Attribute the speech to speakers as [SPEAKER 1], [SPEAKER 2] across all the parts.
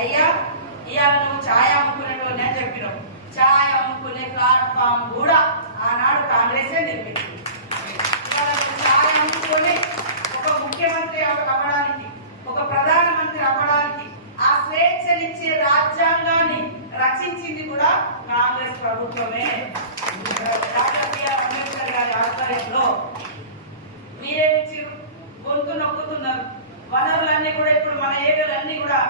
[SPEAKER 1] అయ్యా ఇవాళ నువ్వు ఛాయ్ అమ్ముకునేటోని అని చెప్పినావు. ఛాయ్ అమ్ముకునే ప్లాట్ఫామ్ కూడా ఆనాడు కాంగ్రెసే నిర్మించింది ఛాయ్ అమ్ముకొని ఒక ముఖ్యమంత్రి అవ్వడానికి ఒక ప్రధానమంత్రి అవ్వడానికి ఆ స్వేచ్ఛనిచ్చే రాజ్యాంగాన్ని రచించింది కూడా కాంగ్రెస్ ప్రభుత్వమే. అంబేద్కర్ గారి ఆధ్వర్యంలో మీరేమిచ్చి గొంతు నొక్కుతున్నారు. వనరులన్నీ కూడా ఇప్పుడు మన ఏరియాలన్నీ కూడా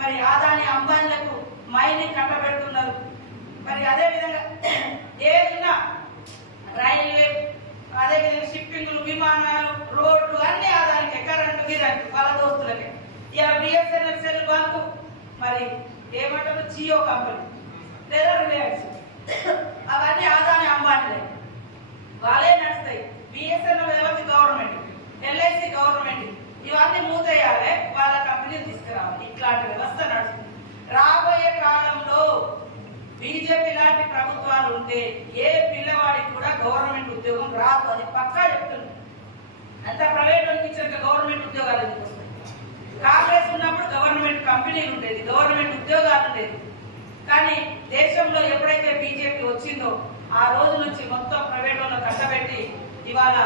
[SPEAKER 1] మరి ఆదాని అంబానీలకు మైని కట్టబెడుతున్నారు. మరి అదే విధంగా ఏదైనా రైల్వే అదే విధంగా షిప్పింగ్లు విమానాలు రోడ్లు అన్ని ఆదానికి కరెంటు గిరెంటు వాళ్ళ దోస్తులకి. ఇలా బిఎస్ఎన్ఎల్ సెల్ బంధు మరి ఏమంటారు? జియో కంపెనీ. లేదా రిలయన్స్. అవన్నీ ఆదాని అంబానీలే. వాళ్ళే నడుస్తాయి. బిఎస్ఎన్ఎల్ వ్యవస్థ గవర్నమెంట్ ఎల్ఐసి గవర్నమెంట్. ప్రభుత్వాలు ఉంటే ఏ పిల్లవాడికి కూడా గవర్నమెంట్ ఉద్యోగం రాదు అది పక్కా చెప్తుంది అంత ప్రైవేట్ వాళ్ళకి గవర్నమెంట్ ఉద్యోగాలు ఎందుకు వస్తాయి? కాంగ్రెస్ ఉన్నప్పుడు గవర్నమెంట్ కంపెనీలు ఉండేది గవర్నమెంట్ ఉద్యోగాలు ఉండేది. కానీ దేశంలో ఎప్పుడైతే బీజేపీ వచ్చిందో ఆ రోజు నుంచి మొత్తం ప్రైవేట్ వాళ్ళు కట్టబెట్టి ఇవాళ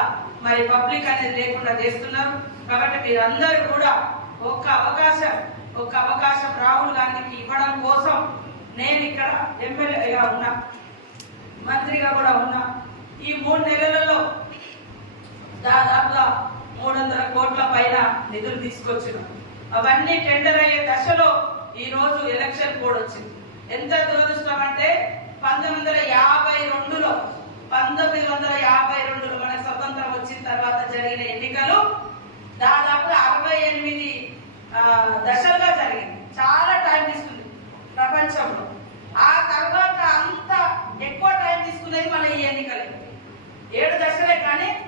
[SPEAKER 1] మరి పబ్లిక్ అనేది లేకుండా చేస్తున్నారు. కాబట్టి మీరందరూ కూడా ఒక్క అవకాశం ఒక్క అవకాశం రాహుల్ గాంధీకి ఇవ్వడం కోసం నేను ఇక్కడ ఎమ్మెల్యేగా ఉన్నా. మంత్రిగా కూడా ఉన్నా. ఈ మూడు నెలలలో దాదాపుగా మూడు వందల కోట్ల పైన నిధులు తీసుకొచ్చినాం. అవన్నీ టెండర్ అయ్యే దశలో ఈ రోజు ఎలక్షన్ కోడ్ వచ్చింది. ఎంత దురదృష్టం అంటే పంతొమ్మిది వందల యాభై రెండులో పంతొమ్మిది వందల యాభై రెండులో మన స్వతంత్రం వచ్చిన తర్వాత జరిగిన ఎన్నికలు దాదాపు అరవై ఎనిమిది దశలుగా జరిగింది. చాలా టైం తీసుకుంది ప్రపంచంలో. ఈ ఎన్నికలు. ఏడు దశలే కానీ